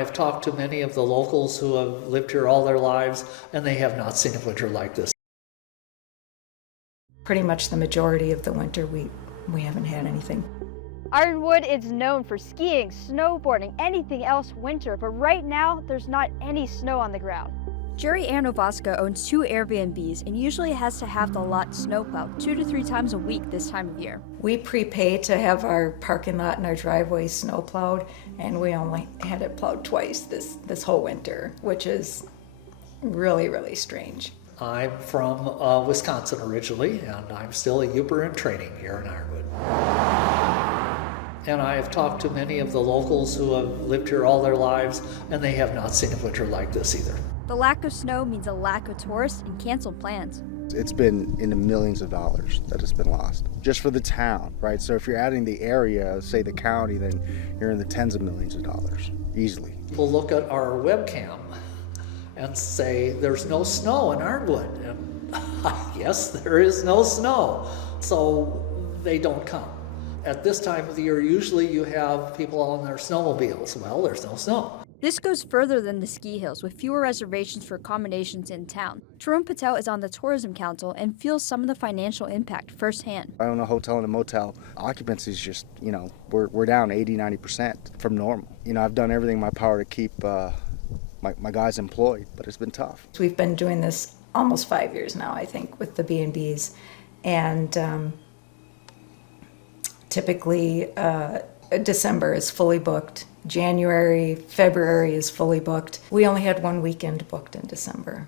have talked to many of the locals who have lived here all their lives, and they have not seen a winter like this. Pretty much the majority of the winter we haven't had anything. Ironwood is known for skiing, snowboarding, anything else winter, but right now there's not any snow on the ground. Jerri Anne Ovaska owns 2 Airbnbs and usually has to have the lot snowplowed 2 to 3 times a week this time of year. We prepay to have our parking lot and our driveway snow plowed, and we only had it plowed twice this whole winter, which is really, really strange. I'm from Wisconsin originally, and I'm still a Yooper-in-training here in Ironwood. And I have talked to many of the locals who have lived here all their lives, and they have not seen a winter like this either. The lack of snow means a lack of tourists and canceled plans. It's been in the millions of dollars that has been lost just for the town, right? So if you're adding the area, say the county, then you're in the tens of millions of dollars easily. People look at our webcam and say, there's no snow in Ironwood. And yes, there is no snow. So they don't come. At this time of the year, usually you have people on their snowmobiles. Well, there's no snow. This goes further than the ski hills, with fewer reservations for accommodations in town. Tarun Patel is on the Tourism Council and feels some of the financial impact firsthand. I own a hotel and a motel. Occupancy is just, we're down 80-90% from normal. I've done everything in my power to keep my guys employed, but it's been tough. We've been doing this almost 5 years now, I think, with the B&Bs, and typically December is fully booked. January, February is fully booked. We only had one weekend booked in December.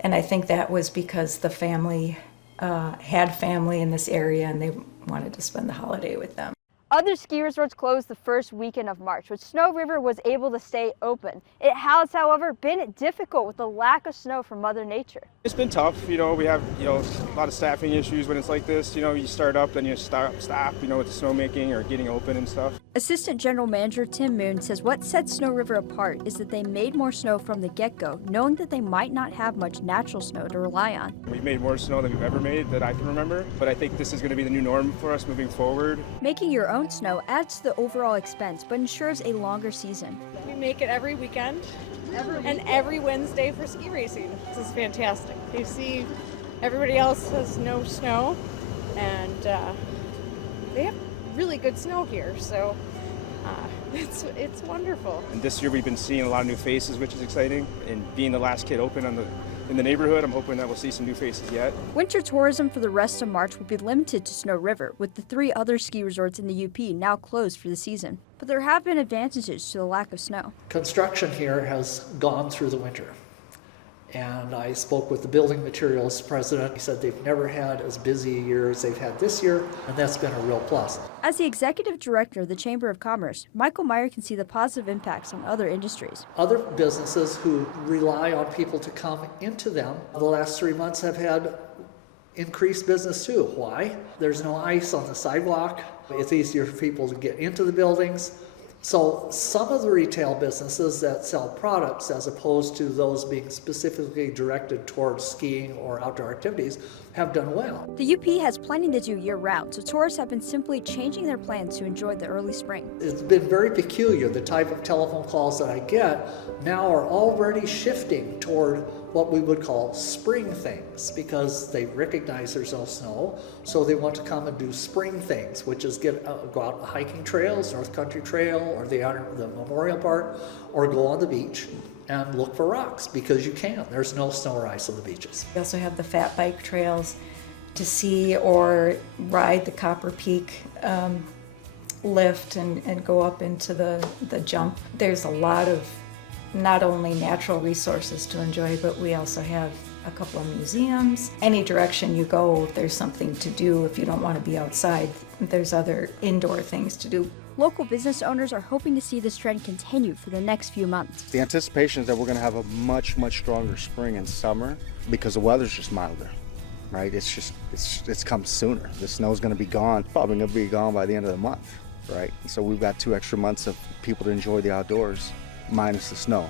And I think that was because the family had family in this area and they wanted to spend the holiday with them. Other ski resorts closed the first weekend of March, but Snow River was able to stay open. It has, however, been difficult with the lack of snow from Mother Nature. It's been tough. We have, a lot of staffing issues when it's like this. You start up, then you stop, with the snowmaking or getting open and stuff. Assistant General Manager Tim Moon says what sets Snow River apart is that they made more snow from the get-go, knowing that they might not have much natural snow to rely on. We've made more snow than we've ever made that I can remember, but I think this is going to be the new norm for us moving forward. Making your own snow adds to the overall expense, but ensures a longer season. We make it every weekend and every Wednesday for ski racing. This is fantastic. You see everybody else has no snow, and they have really good snow here, so it's wonderful. And this year we've been seeing a lot of new faces, which is exciting, and being the last kid open in the neighborhood, I'm hoping that we'll see some new faces yet. Winter tourism for the rest of March will be limited to Snow River, with the 3 other ski resorts in the UP now closed for the season. But there have been advantages to the lack of snow. Construction here has gone through the winter. And I spoke with the building materials president. He said they've never had as busy a year as they've had this year, and that's been a real plus. As the executive director of the Chamber of Commerce, Michael Meyer can see the positive impacts on other industries. Other businesses who rely on people to come into them the last 3 months have had increased business too. Why? There's no ice on the sidewalk. It's easier for people to get into the buildings. So some of the retail businesses that sell products, as opposed to those being specifically directed towards skiing or outdoor activities, have done well. The UP has plenty to do year-round, so tourists have been simply changing their plans to enjoy the early spring. It's been very peculiar. The type of telephone calls that I get now are already shifting toward what we would call spring things, because they recognize there's no snow, so they want to come and do spring things, which is go out hiking trails, North Country Trail, or the Memorial Park, or go on the beach and look for rocks, because you can. There's no snow or ice on the beaches. We also have the fat bike trails to see or ride the Copper Peak lift and go up into the jump. There's a lot of not only natural resources to enjoy, but we also have a couple of museums. Any direction you go, there's something to do. If you don't want to be outside, there's other indoor things to do. Local business owners are hoping to see this trend continue for the next few months. The anticipation is that we're going to have a much, much stronger spring and summer because the weather's just milder, right? It's come sooner. The snow's going to be gone, probably going to be gone by the end of the month, right? So we've got 2 extra months of people to enjoy the outdoors, minus the snow.